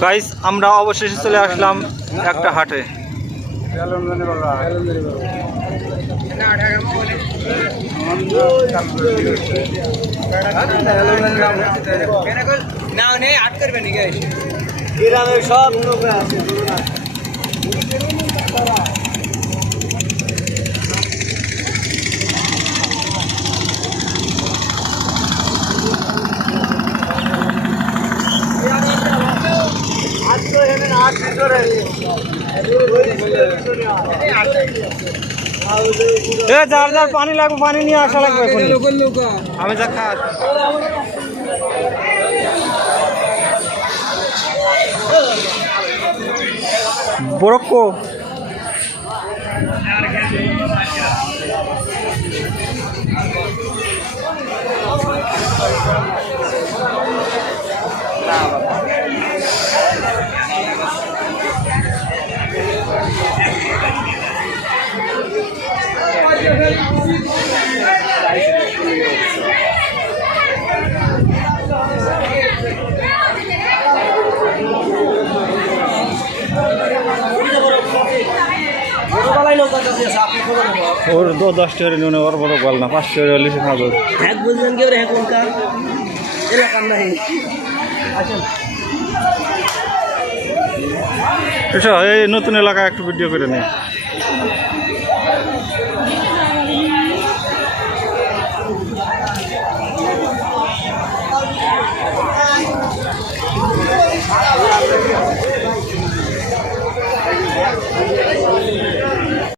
Guys আমরা অবশেষে চলে আসলাম একটা হাটে। গ্রামের সব লোকরা আছে। এ, যার যার পানি লাগবে, পানি নিয়ে আসা লাগবে। আমি যা খা বরক্ক ছোটবেলায় লোক ওর দো দশ টাকা নুনে ওর বড় গল না পাঁচ টাকা লিখে খাব হ্যাক বুঝলেন কি ওর এখনকার? এলাকার নাই। আচ্ছা এই নতুন এলাকায় একটু ভিডিও করে নেই